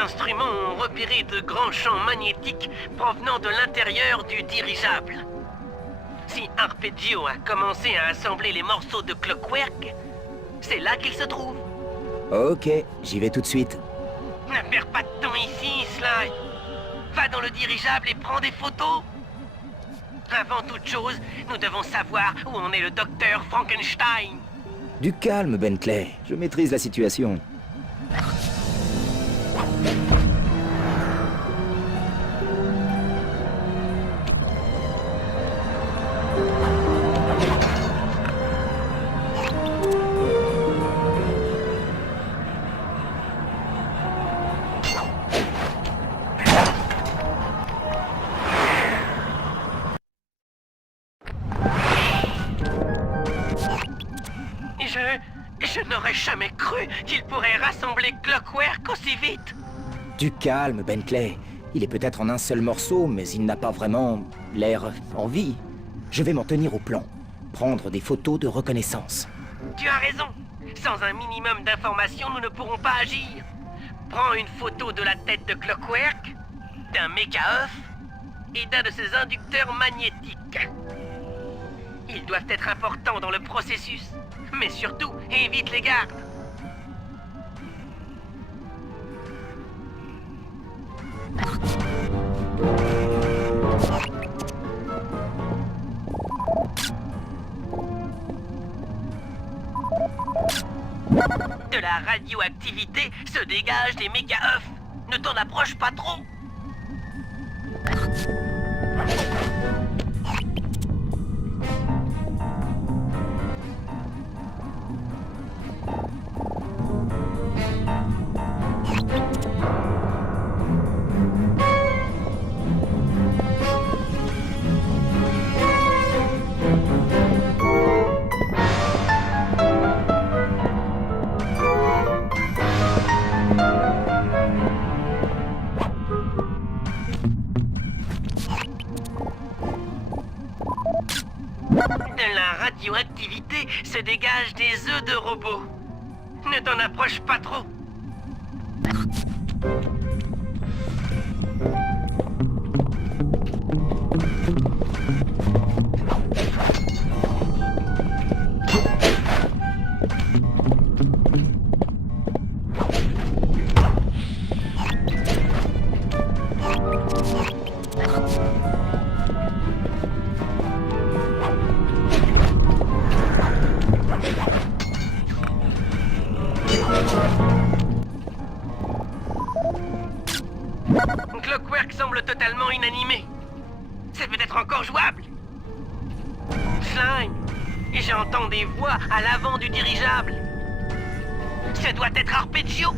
instruments ont repéré de grands champs magnétiques provenant de l'intérieur du dirigeable. Si Arpeggio a commencé à assembler les morceaux de Clockwork, c'est là qu'il se trouve. Ok, j'y vais tout de suite. Ne perds pas de temps ici, Sly. Va dans le dirigeable et prends des photos. Avant toute chose, nous devons savoir où en est le docteur Frankenstein. Du calme, Bentley. Je maîtrise la situation. Je n'aurais jamais cru qu'il pourrait rassembler Clockwork aussi vite. Du calme, Bentley. Il est peut-être en un seul morceau, mais il n'a pas vraiment l'air en vie. Je vais m'en tenir au plan. Prendre des photos de reconnaissance. Tu as raison. Sans un minimum d'informations, nous ne pourrons pas agir. Prends une photo de la tête de Clockwork, d'un méca-œuf et d'un de ses inducteurs magnétiques. Ils doivent être importants dans le processus. Mais surtout, évite les gardes. De la radioactivité se dégage des méga-œufs. Ne t'en approche pas trop. De la radioactivité se dégage des œufs de robots. Ne t'en approche pas trop. Clockwork semble totalement inanimé. C'est peut-être encore jouable. Slime, j'entends des voix à l'avant du dirigeable. Ça doit être Arpeggio.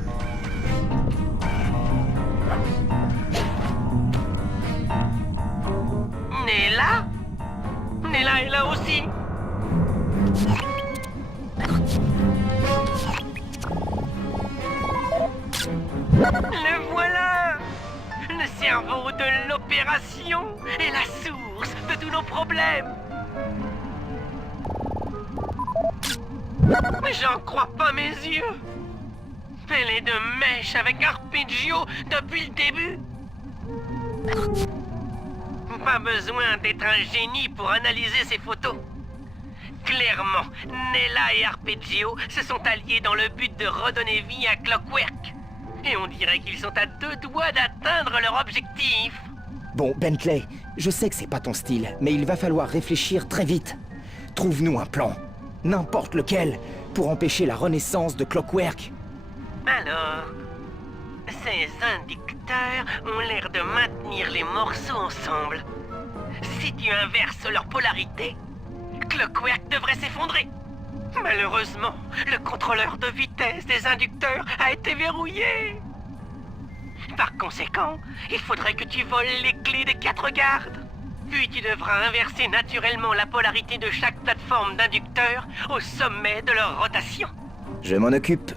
Nella? Nella est là aussi. Le voilà! Le cerveau de l'opération est la source de tous nos problèmes. Mais j'en crois pas mes yeux. Elle est de mèche avec Arpeggio depuis le début. Pas besoin d'être un génie pour analyser ces photos. Clairement, Nella et Arpeggio se sont alliés dans le but de redonner vie à Clockwork. Et on dirait qu'ils sont à 2 doigts d'atteindre leur objectif. Bon, Bentley, je sais que c'est pas ton style, mais il va falloir réfléchir très vite. Trouve-nous un plan, n'importe lequel, pour empêcher la renaissance de Clockwork. Alors, ces inducteurs ont l'air de maintenir les morceaux ensemble. Si tu inverses leur polarité, Clockwork devrait s'effondrer. Malheureusement, le contrôleur de vitesse des inducteurs a été verrouillé. Par conséquent, il faudrait que tu voles les clés des 4 gardes. Puis tu devras inverser naturellement la polarité de chaque plateforme d'inducteurs au sommet de leur rotation. Je m'en occupe.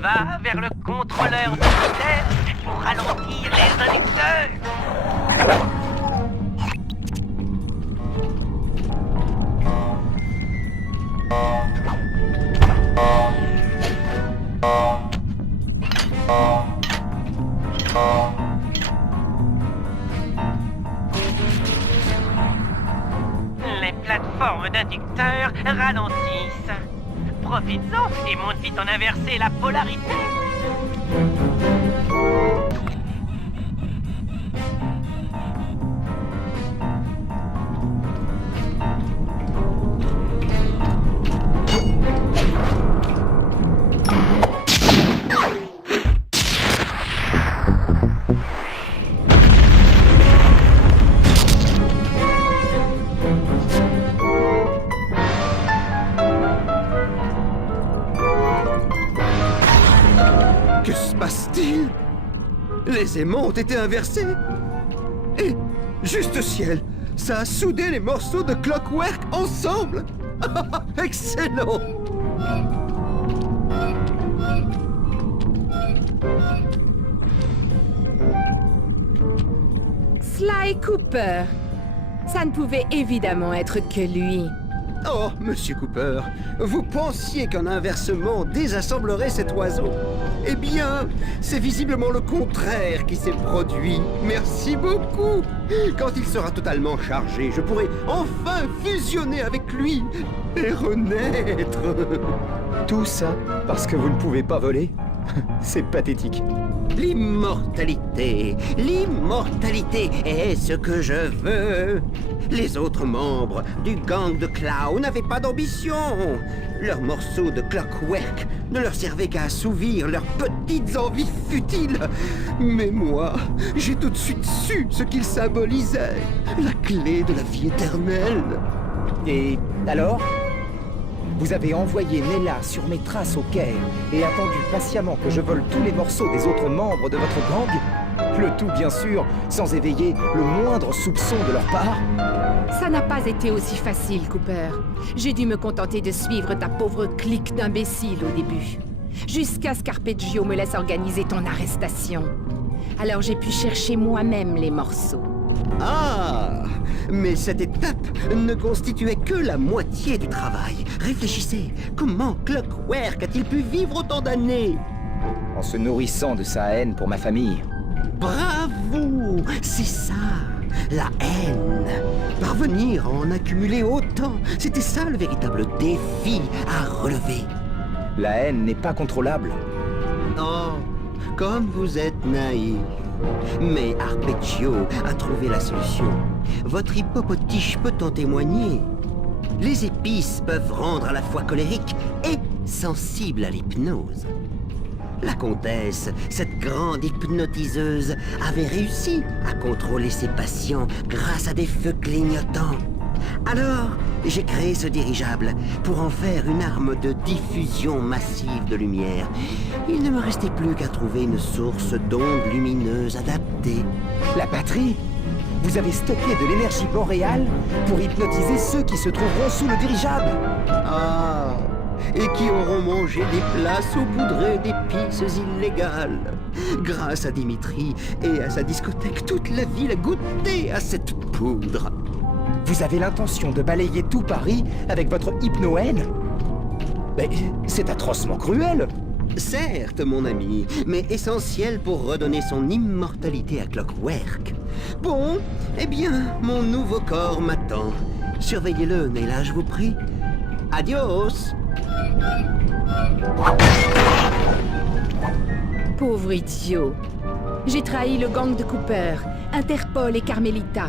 Va vers le contrôleur de vitesse pour ralentir les inducteurs. Les plateformes d'inducteurs ralentissent. Profites-en et monte vite en inverser la polarité. Que se passe-t-il? Les aimants ont été inversés. Et, juste ciel, ça a soudé les morceaux de Clockwork ensemble. Excellent! Sly Cooper. Ça ne pouvait évidemment être que lui. Oh, Monsieur Cooper, vous pensiez qu'un inversement désassemblerait cet oiseau? Eh bien, c'est visiblement le contraire qui s'est produit. Merci beaucoup. Quand il sera totalement chargé, je pourrai enfin fusionner avec lui et renaître. Tout ça parce que vous ne pouvez pas voler? C'est pathétique. L'immortalité, l'immortalité est ce que je veux. Les autres membres du gang de clowns n'avaient pas d'ambition. Leurs morceaux de Clockwork ne leur servaient qu'à assouvir leurs petites envies futiles. Mais moi, j'ai tout de suite su ce qu'ils symbolisaient. La clé de la vie éternelle. Et alors? Vous avez envoyé Nella sur mes traces au Caire et attendu patiemment que je vole tous les morceaux des autres membres de votre gang? Le tout, bien sûr, sans éveiller le moindre soupçon de leur part? Ça n'a pas été aussi facile, Cooper. J'ai dû me contenter de suivre ta pauvre clique d'imbéciles au début. Jusqu'à ce qu'Arpeggio me laisse organiser ton arrestation. Alors j'ai pu chercher moi-même les morceaux. Ah! Mais cette étape ne constituait que la moitié du travail. Réfléchissez, comment Clockwork a-t-il pu vivre autant d'années? En se nourrissant de sa haine pour ma famille. Bravo! C'est ça, la haine. Parvenir à en accumuler autant, c'était ça le véritable défi à relever. La haine n'est pas contrôlable. Oh, comme vous êtes naïf. Mais Arpeggio a trouvé la solution. Votre hippopotiche peut en témoigner. Les épices peuvent rendre à la fois colérique et sensible à l'hypnose. La comtesse, cette grande hypnotiseuse, avait réussi à contrôler ses patients grâce à des feux clignotants. Alors, j'ai créé ce dirigeable pour en faire une arme de diffusion massive de lumière. Il ne me restait plus qu'à trouver une source d'ondes lumineuses adaptée. La batterie? Vous avez stocké de l'énergie boréale pour hypnotiser ceux qui se trouveront sous le dirigeable? Ah, et qui auront mangé des plats saupoudrés d'épices illégales. Grâce à Dimitri et à sa discothèque, toute la ville a goûté à cette poudre. Vous avez l'intention de balayer tout Paris avec votre hypno-haine? Mais c'est atrocement cruel! Certes, mon ami, mais essentiel pour redonner son immortalité à Clockwork. Bon, eh bien, mon nouveau corps m'attend. Surveillez-le, Nella, je vous prie. Adios! Pauvre idiot. J'ai trahi le gang de Cooper, Interpol et Carmelita.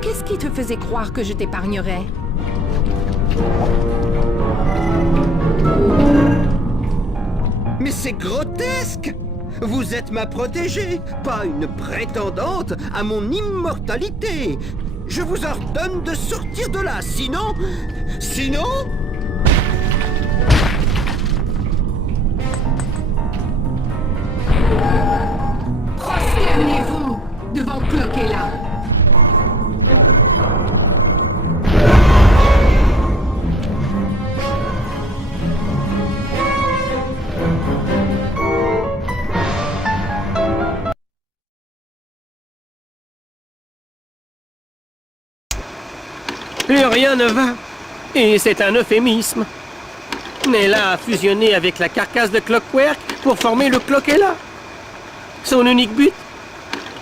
Qu'est-ce qui te faisait croire que je t'épargnerais? Mais c'est grotesque! Vous êtes ma protégée, pas une prétendante à mon immortalité! Je vous ordonne de sortir de là, sinon... Sinon... Prosternez-vous devant Cloquella. Plus rien ne va. Et c'est un euphémisme. Nella a fusionné avec la carcasse de Clockwork pour former le Cloquella. Son unique but,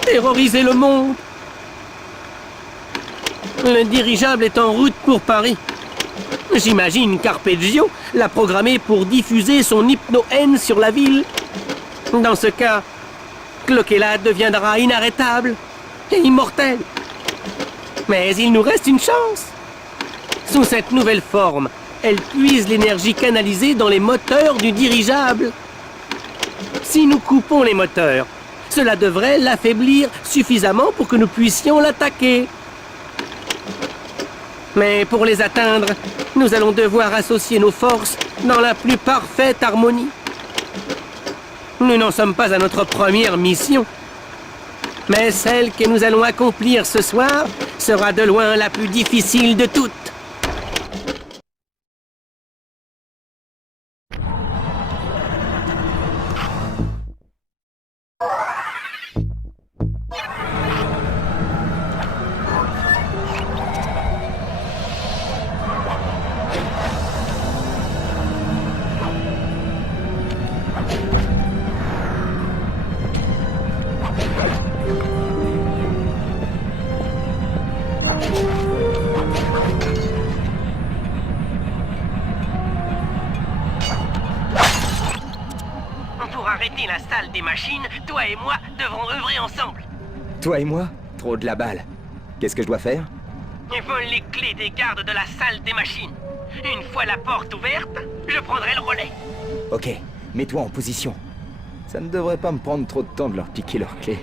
terroriser le monde. Le dirigeable est en route pour Paris. J'imagine qu'Arpeggio l'a programmé pour diffuser son hypno-haine sur la ville. Dans ce cas, Cloquella deviendra inarrêtable et immortel. Mais il nous reste une chance. Sous cette nouvelle forme, elle puise l'énergie canalisée dans les moteurs du dirigeable. Si nous coupons les moteurs, cela devrait l'affaiblir suffisamment pour que nous puissions l'attaquer. Mais pour les atteindre, nous allons devoir associer nos forces dans la plus parfaite harmonie. Nous n'en sommes pas à notre première mission. Mais celle que nous allons accomplir ce soir sera de loin la plus difficile de toutes. Pour arrêter la salle des machines, toi et moi devrons œuvrer ensemble. Toi et moi? Trop de la balle. Qu'est-ce que je dois faire? Et vole les clés des gardes de la salle des machines. Une fois la porte ouverte, je prendrai le relais. Ok, mets-toi en position. Ça ne devrait pas me prendre trop de temps de leur piquer leurs clés.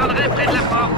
j'attendrai près de la porte.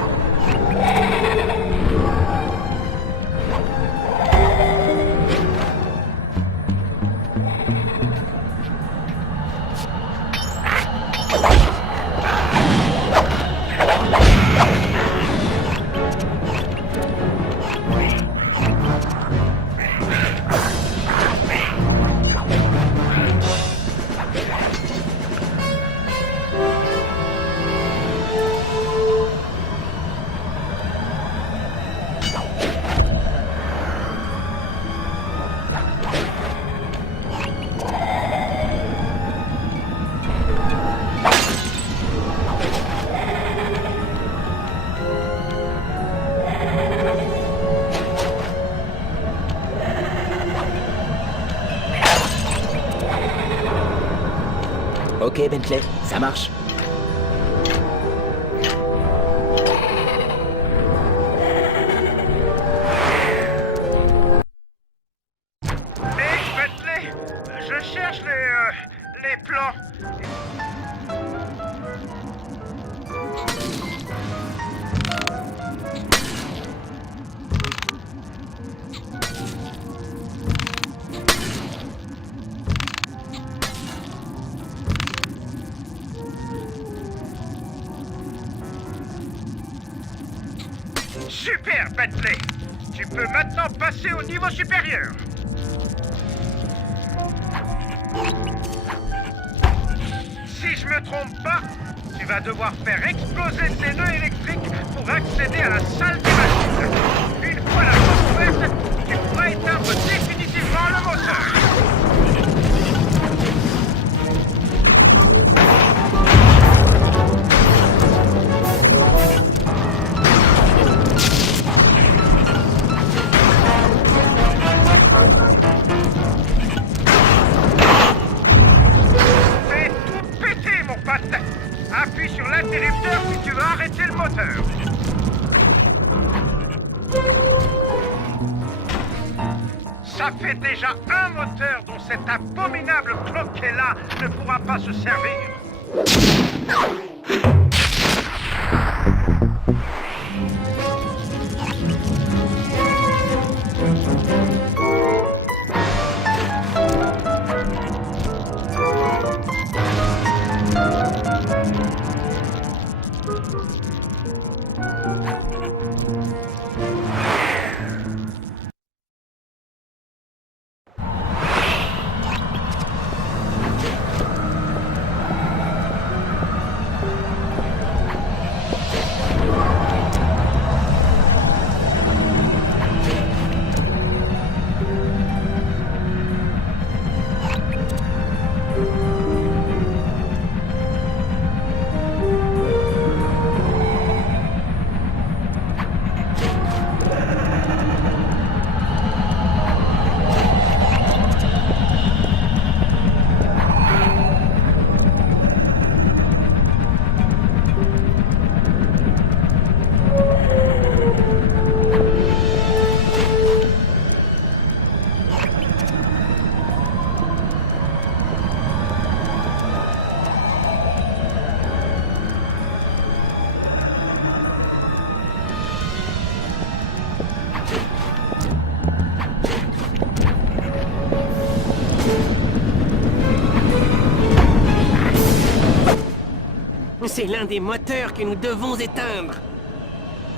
Ok, Bentley, ça marche. Hé, Bentley, je cherche les plans. Super, Bentley. Tu peux maintenant passer au niveau supérieur. Si je me trompe pas, tu vas devoir faire exploser tes nœuds électriques pour accéder à la salle des machines. Une fois la porte ouverte, tu pourras éteindre définitivement le moteur. Fais tout péter, mon pote. Appuie sur l'interrupteur si tu veux arrêter le moteur. Ça fait déjà un moteur dont cet abominable cloquet-là ne pourra pas se servir. C'est l'un des moteurs que nous devons éteindre.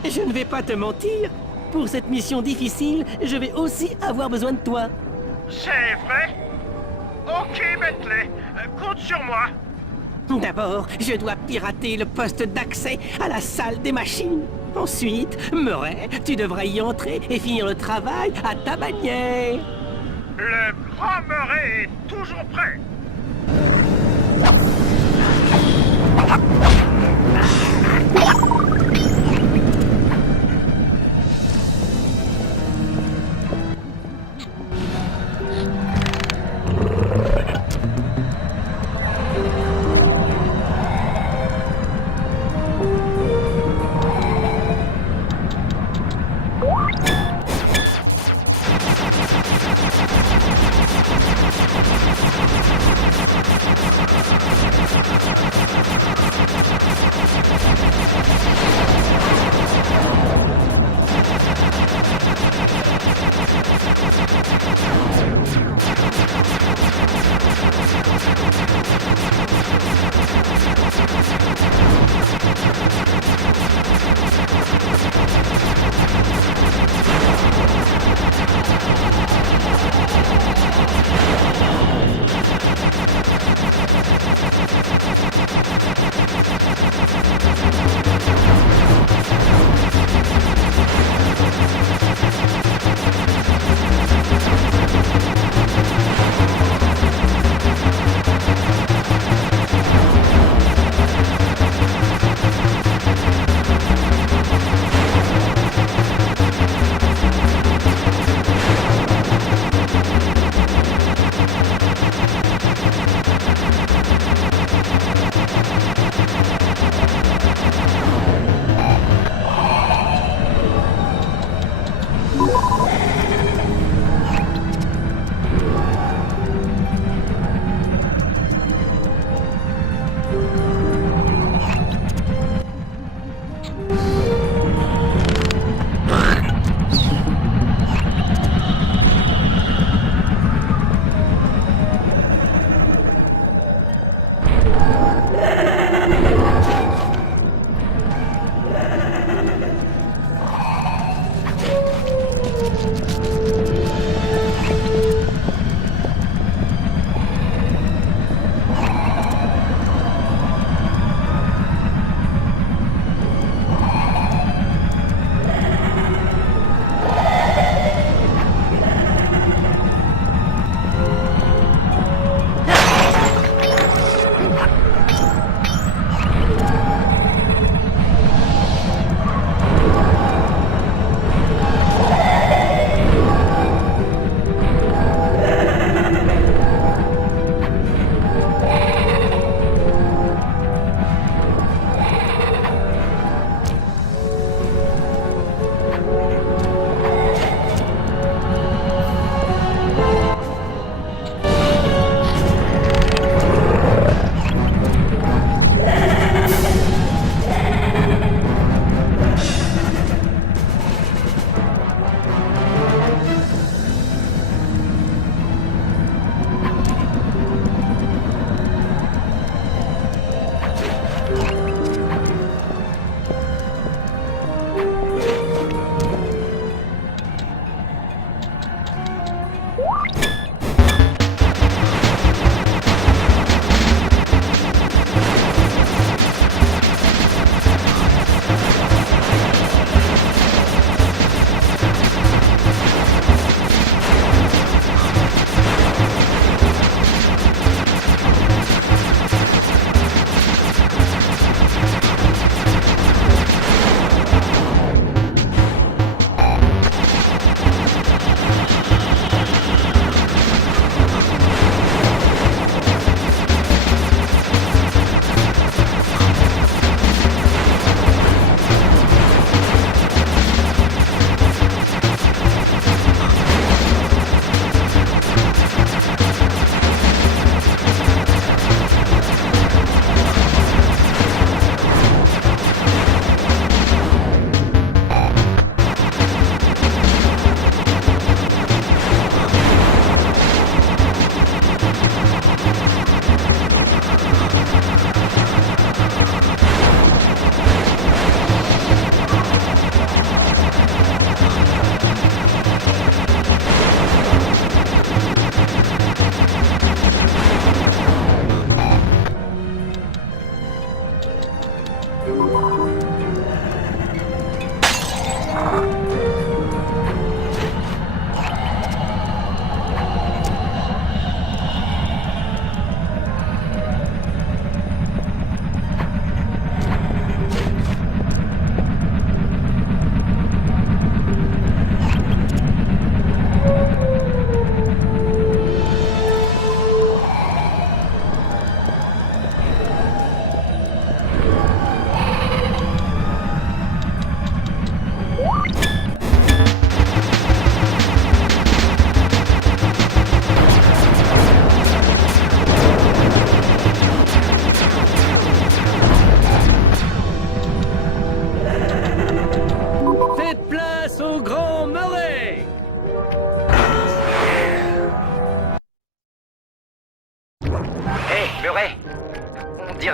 Je ne vais pas te mentir. Pour cette mission difficile, je vais aussi avoir besoin de toi. C'est vrai? Ok, Bentley. Compte sur moi. D'abord, je dois pirater le poste d'accès à la salle des machines. Ensuite, Murray, tu devras y entrer et finir le travail à ta manière. Le grand Murray est toujours prêt.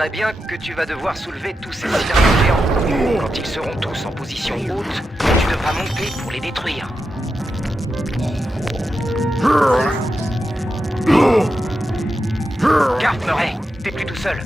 dirais bien que tu vas devoir soulever tous ces cylindres géants. Quand ils seront tous en position haute, tu devras monter pour les détruire. Garde, Murray, t'es plus tout seul.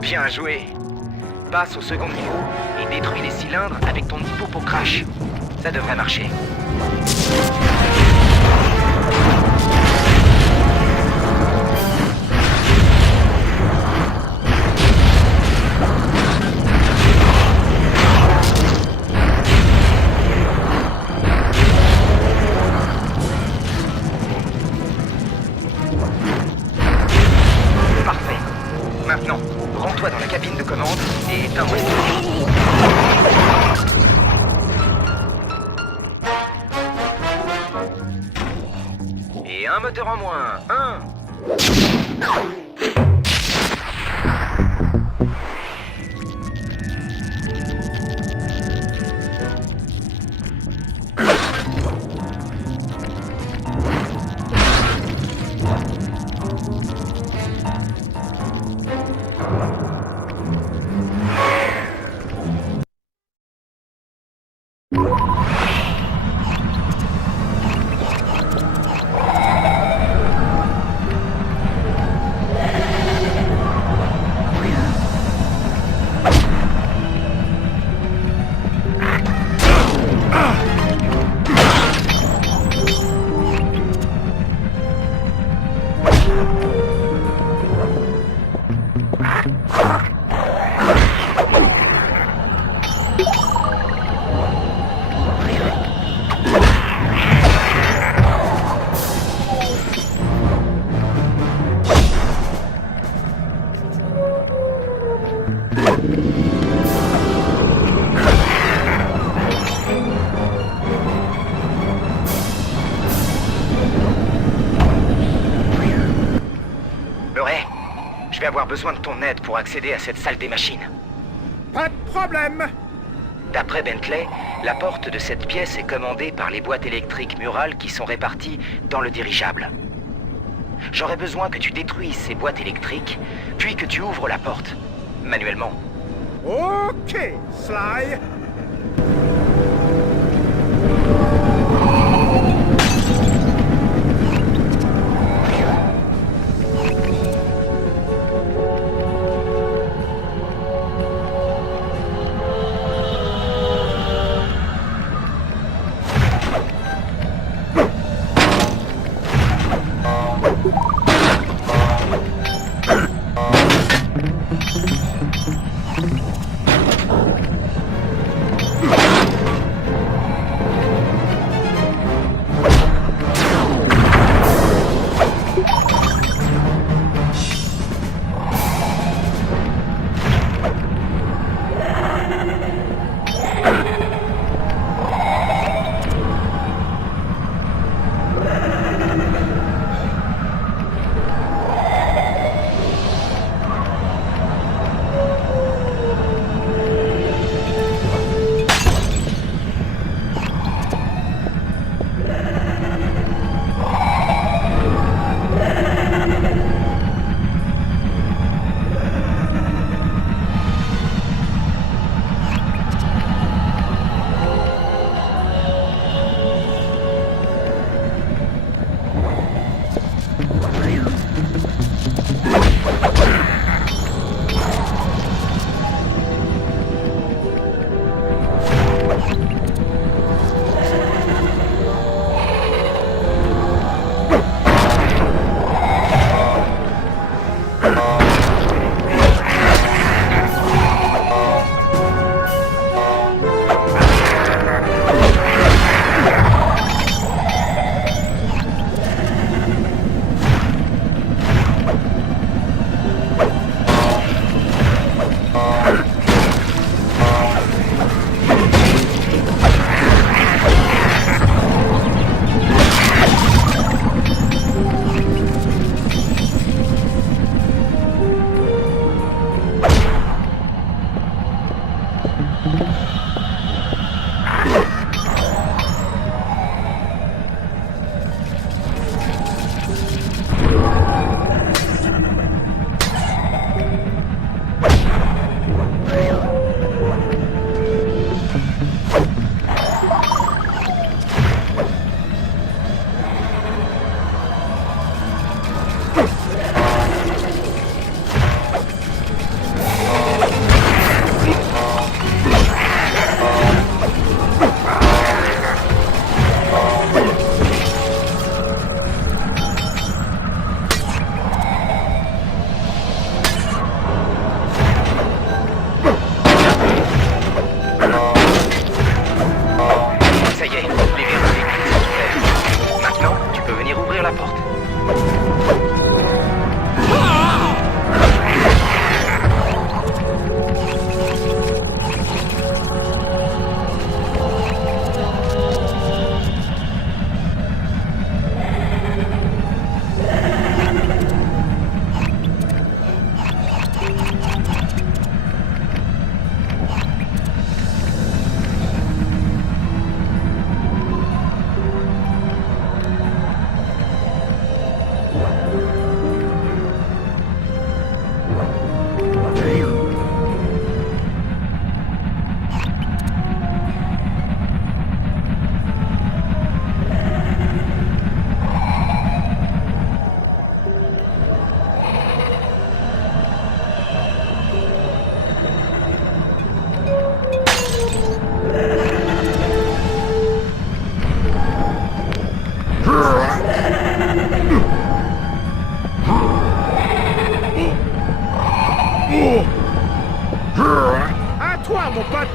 Bien joué. Passe au second niveau et détruis les cylindres avec ton hippopocrash. Ça devrait marcher. Parfait. Maintenant, rends-toi dans la cabine de commande et éteins-moi les lumières. Et un moteur en moins. Un. Murray, je vais avoir besoin de ton aide pour accéder à cette salle des machines. Pas de problème. D'après Bentley, la porte de cette pièce est commandée par les boîtes électriques murales qui sont réparties dans le dirigeable. J'aurais besoin que tu détruises ces boîtes électriques, puis que tu ouvres la porte, manuellement. Ok, Sly. toi, mon pote.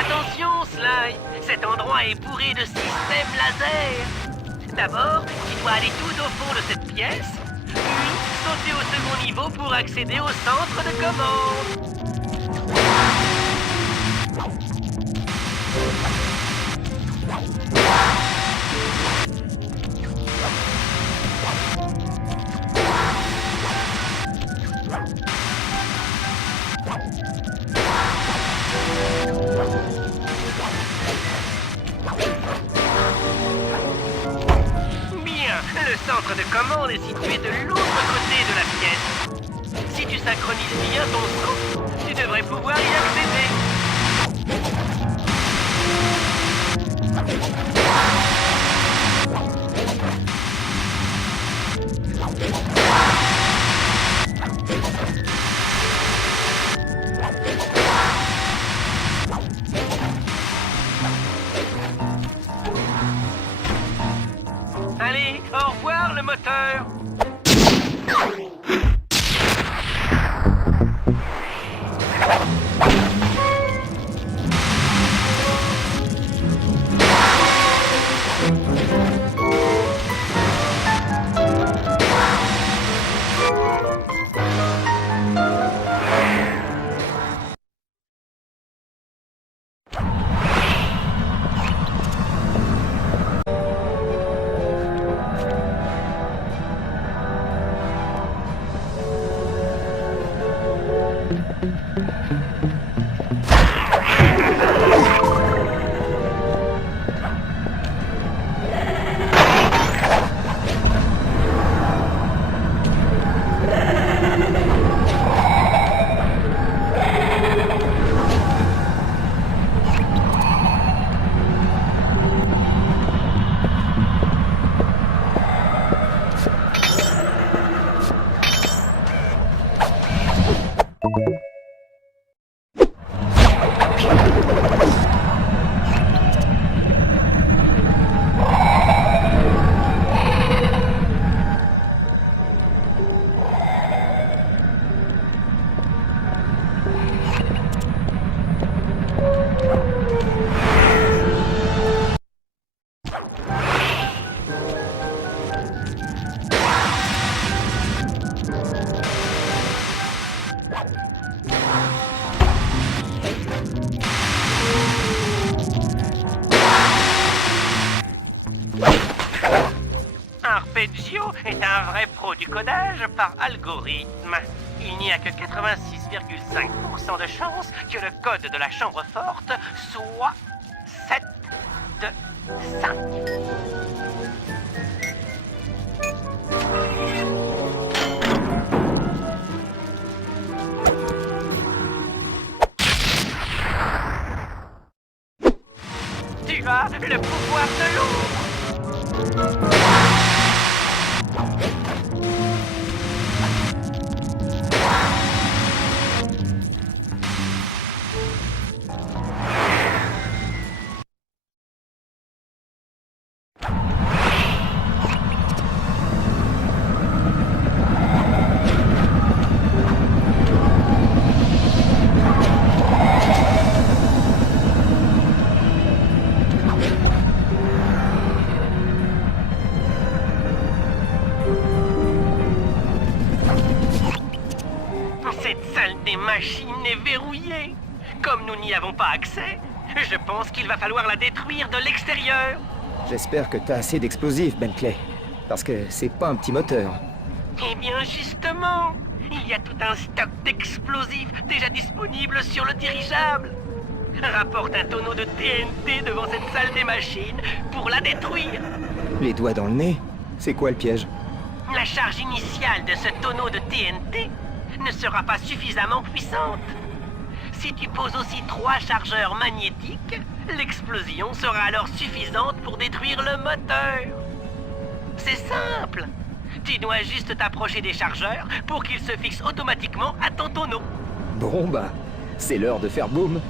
Attention, Sly! Cet endroit est bourré de systèmes laser! D'abord, tu dois aller tout au fond de cette pièce, puis sauter au second niveau pour accéder au centre de commande. Bien, le centre de commande est situé de l'autre côté de la pièce. Si tu synchronises bien ton saut, tu devrais pouvoir y accéder. Allez, au revoir le moteur! Arpeggio est un vrai pro du codage par algorithme. Il n'y a que 86,5% de chances que le code de la chambre forte soit 7 de 5. Tu as le pouvoir de l'ombre. Cette salle des machines est verrouillée. Comme nous n'y avons pas accès, je pense qu'il va falloir la détruire de l'extérieur. J'espère que t'as assez d'explosifs, Bentley. Parce que c'est pas un petit moteur. Eh bien justement, il y a tout un stock d'explosifs déjà disponible sur le dirigeable. Rapporte un tonneau de TNT devant cette salle des machines pour la détruire. Les doigts dans le nez? C'est quoi le piège? La charge initiale de ce tonneau de TNT ne sera pas suffisamment puissante. Si tu poses aussi 3 chargeurs magnétiques, l'explosion sera alors suffisante pour détruire le moteur. C'est simple. Tu dois juste t'approcher des chargeurs pour qu'ils se fixent automatiquement à ton tonneau. Bon bah, c'est l'heure de faire boum.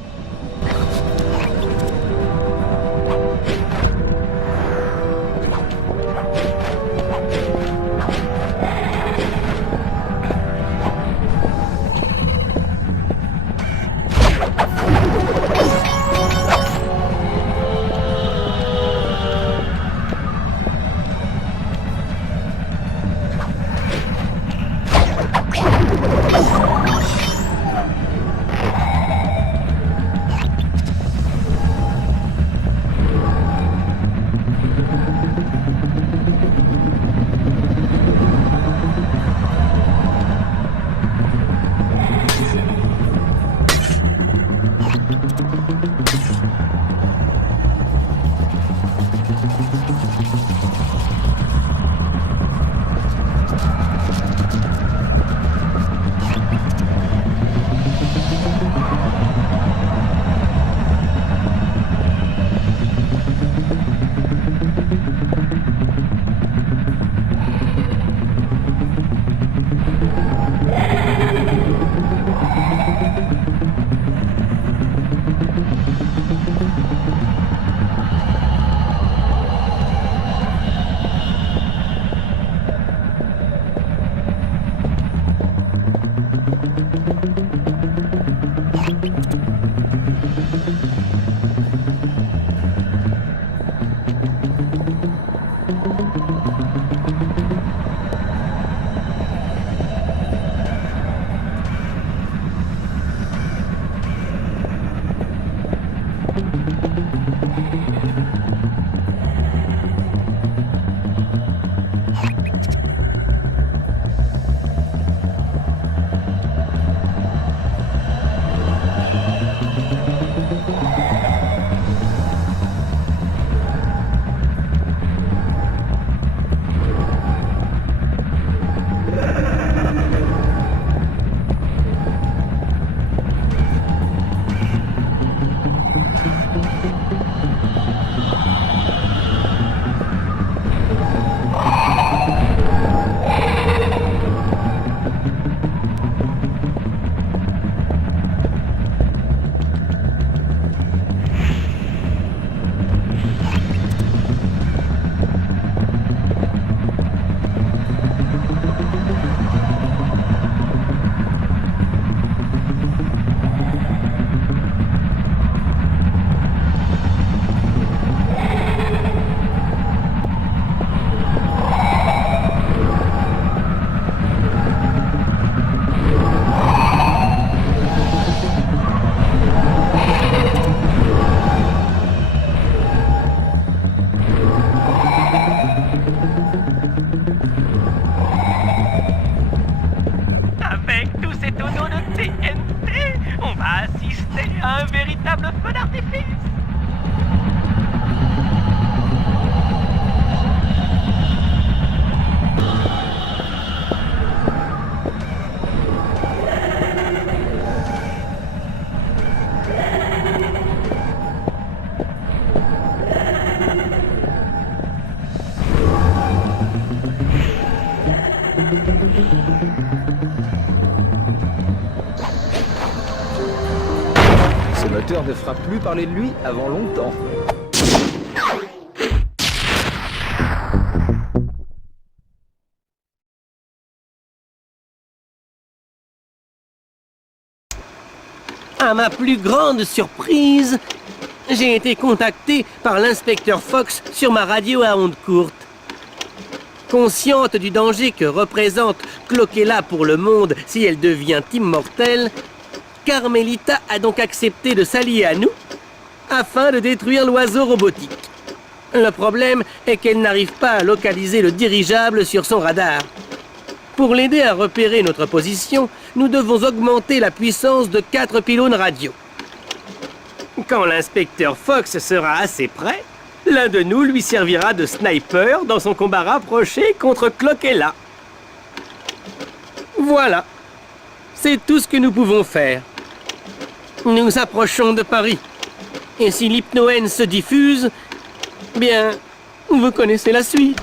Ce moteur ne fera plus parler de lui avant longtemps. À ma plus grande surprise, j'ai été contacté par l'inspecteur Fox sur ma radio à ondes courtes. Consciente du danger que représente Cloquella pour le monde si elle devient immortelle, Carmelita a donc accepté de s'allier à nous afin de détruire l'oiseau robotique. Le problème est qu'elle n'arrive pas à localiser le dirigeable sur son radar. Pour l'aider à repérer notre position, nous devons augmenter la puissance de 4 pylônes radio. Quand l'inspecteur Fox sera assez près, l'un de nous lui servira de sniper dans son combat rapproché contre Cloquella. Voilà. C'est tout ce que nous pouvons faire. Nous approchons de Paris. Et si l'hypnoène se diffuse, bien, vous connaissez la suite.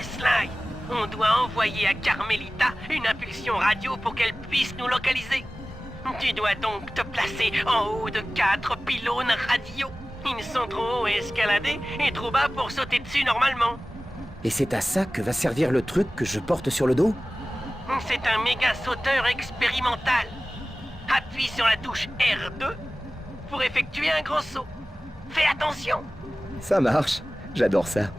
Sly, on doit envoyer à Carmelita une impulsion radio pour qu'elle puisse nous localiser. Tu dois donc te placer en haut de 4 pylônes radio. Ils sont trop hauts à escalader et trop bas pour sauter dessus normalement. Et c'est à ça que va servir le truc que je porte sur le dos? C'est un méga sauteur expérimental. Appuie sur la touche R2 pour effectuer un gros saut. Fais attention. Ça marche. J'adore ça.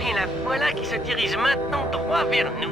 Et la voilà qui se dirige maintenant droit vers nous.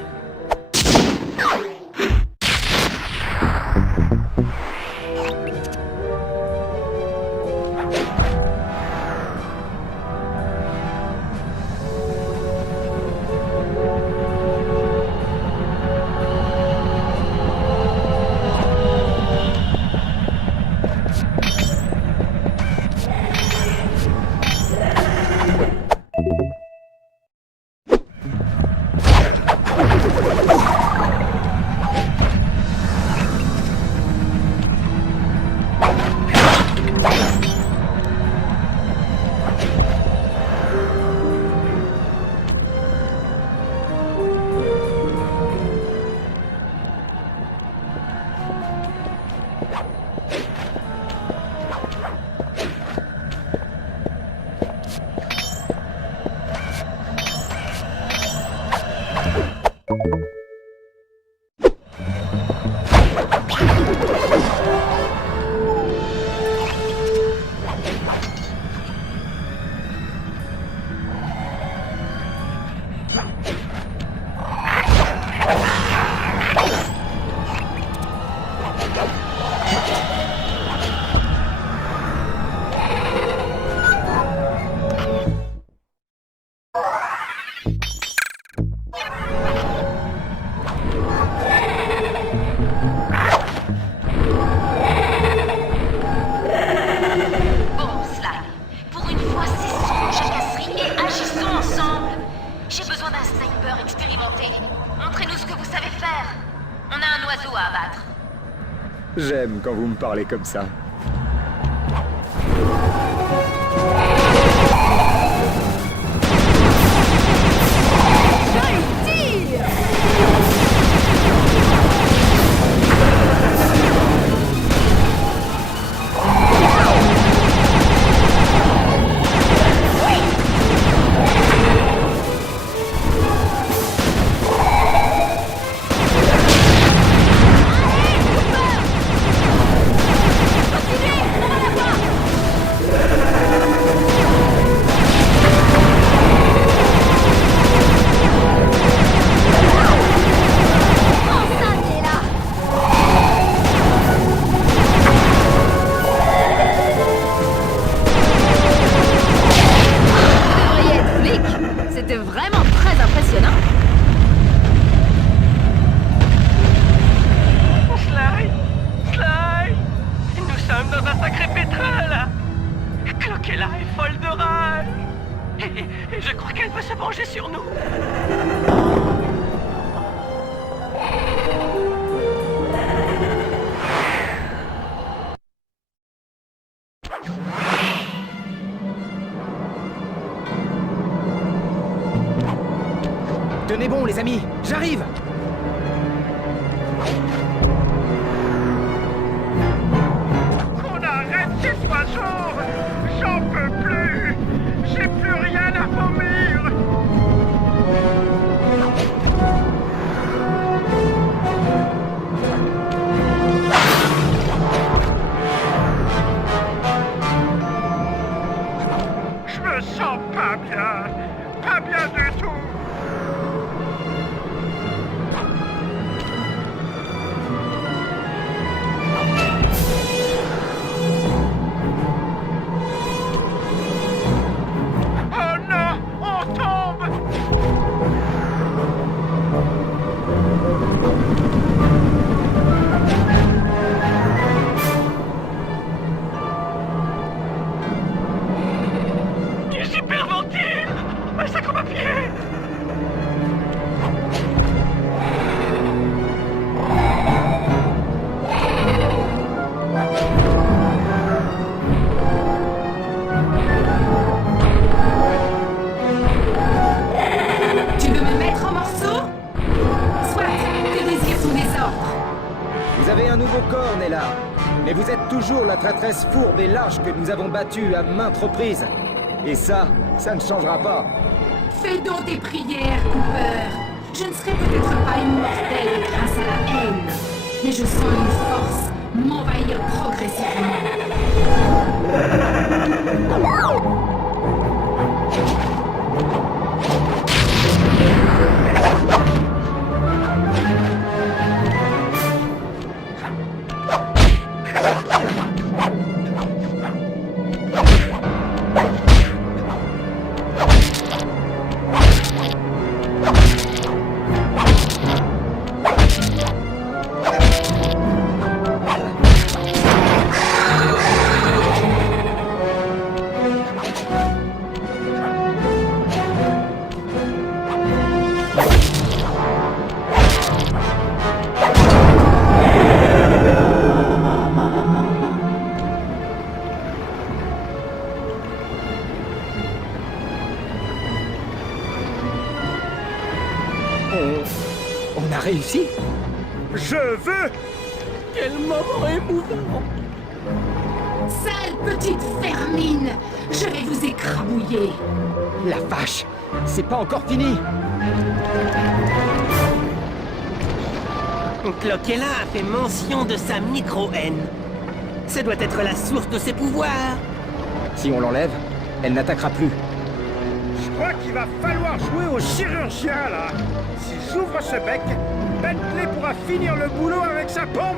Bon, Sly, pour une fois, cessons nos jacasseries et agissons ensemble. J'ai besoin d'un sniper expérimenté. Montrez-nous ce que vous savez faire. On a un oiseau à abattre. J'aime quand vous me parlez comme ça. C'était vraiment très impressionnant. Sly! Sly! Nous sommes dans un sacré pétrin, là! Cloquella est folle de rage! Et je crois qu'elle veut se venger sur nous! Tenez bon, les amis, j'arrive! Qu'on arrête ces oiseaux! J'en peux plus! J'ai plus rien à vomir! Je me sens pas bien! Pas bien du tout! Oh non! On tombe! Hyperventile! Un sac à pied! Tu veux me mettre en morceaux? Soit, tes désirs sont des ordres. Vous avez un nouveau corps, Nella. Mais vous êtes toujours la traîtresse fourbe et lâche que nous avons battue à maintes reprises. Et ça ne changera pas. Fais donc tes prières, Cooper. Je ne serai peut-être pas immortel grâce à la haine, mais je sens une force m'envahir progressivement. On a réussi? Je veux! Quel moment émouvant! Sale petite vermine! Je vais vous écrabouiller! La vache! C'est pas encore fini! Cloquella a fait mention de sa micro-haine. Ça doit être la source de ses pouvoirs. Si on l'enlève, elle n'attaquera plus. crois qu'il va falloir jouer au chirurgien, là. Si j'ouvre ce bec, Bentley pourra finir le boulot avec sa pompe.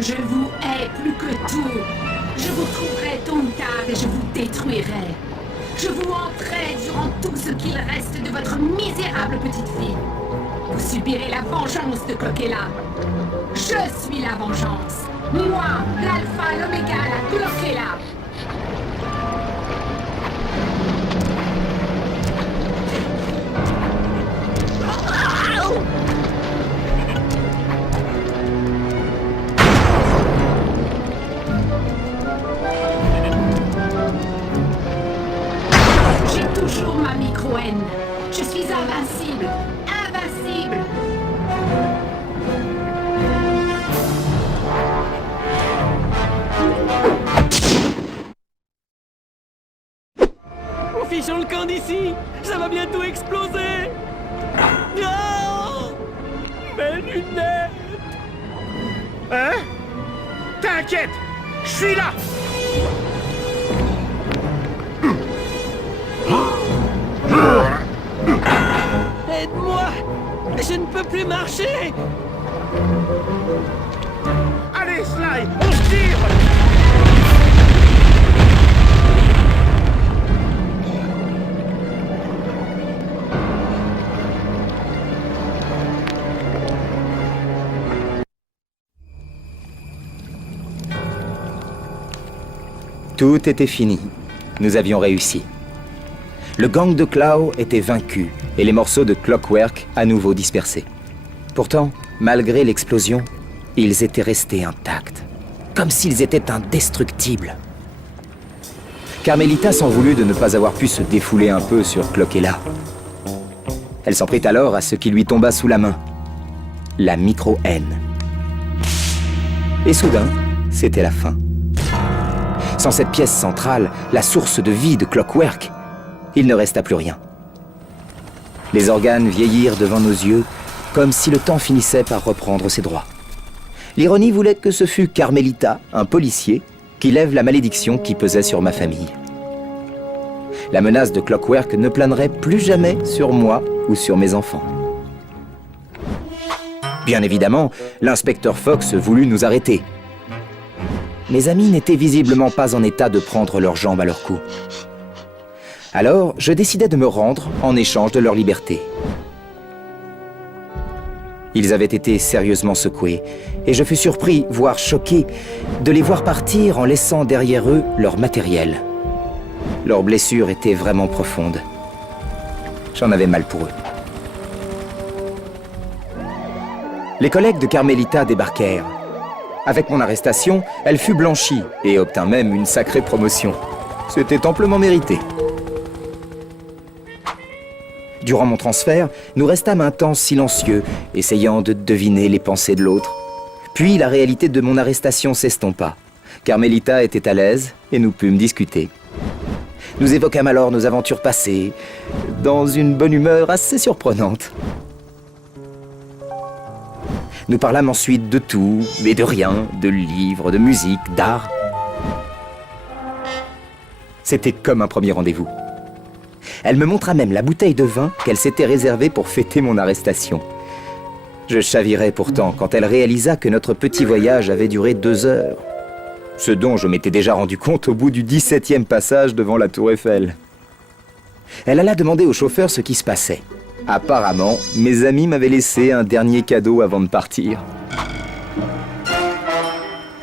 Je vous hais plus que tout. Je vous trouverai tôt ou tard et je vous détruirai. Je vous hanterai durant tout ce qu'il reste de votre misérable petite fille. Vous subirez la vengeance de Cloquella. Je suis la vengeance. Moi, l'alpha, l'oméga, la Cloquella. J'ai toujours ma micro-haine. Je suis invincible. Invincible. Fichons le camp d'ici! Ça va bientôt exploser! Non! Mes lunettes! Hein? T'inquiète, je suis là. Aide-moi! Je ne peux plus marcher! Allez, Sly, on se tire. Tout était fini. Nous avions réussi. Le gang de Klaw était vaincu et les morceaux de Clockwork à nouveau dispersés. Pourtant, malgré l'explosion, ils étaient restés intacts, comme s'ils étaient indestructibles. Carmelita s'en voulut de ne pas avoir pu se défouler un peu sur Cloquella. Elle s'en prit alors à ce qui lui tomba sous la main, la micro-haine. Et soudain, c'était la fin. Sans cette pièce centrale, la source de vie de Clockwork, il ne resta plus rien. Les organes vieillirent devant nos yeux, comme si le temps finissait par reprendre ses droits. L'ironie voulait que ce fût Carmelita, un policier, qui lève la malédiction qui pesait sur ma famille. La menace de Clockwork ne planerait plus jamais sur moi ou sur mes enfants. Bien évidemment, l'inspecteur Fox voulut nous arrêter. Mes amis n'étaient visiblement pas en état de prendre leurs jambes à leur cou. Alors, je décidai de me rendre en échange de leur liberté. Ils avaient été sérieusement secoués, et je fus surpris, voire choqué, de les voir partir en laissant derrière eux leur matériel. Leurs blessures étaient vraiment profondes. J'en avais mal pour eux. Les collègues de Carmelita débarquèrent. Avec mon arrestation, elle fut blanchie et obtint même une sacrée promotion. C'était amplement mérité. Durant mon transfert, nous restâmes un temps silencieux, essayant de deviner les pensées de l'autre. Puis la réalité de mon arrestation s'estompa. Carmelita était à l'aise et nous pûmes discuter. Nous évoquâmes alors nos aventures passées, dans une bonne humeur assez surprenante. Nous parlâmes ensuite de tout, mais de rien, de livres, de musique, d'art. C'était comme un premier rendez-vous. Elle me montra même la bouteille de vin qu'elle s'était réservée pour fêter mon arrestation. Je chavirais pourtant quand elle réalisa que notre petit voyage avait duré 2 heures. Ce dont je m'étais déjà rendu compte au bout du 17e passage devant la Tour Eiffel. Elle alla demander au chauffeur ce qui se passait. Apparemment, mes amis m'avaient laissé un dernier cadeau avant de partir.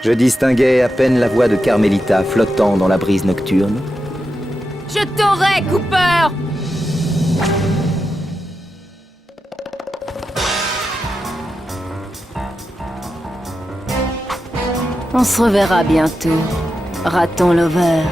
Je distinguais à peine la voix de Carmelita flottant dans la brise nocturne. Je t'aurai, Cooper! On se reverra bientôt, raton lover.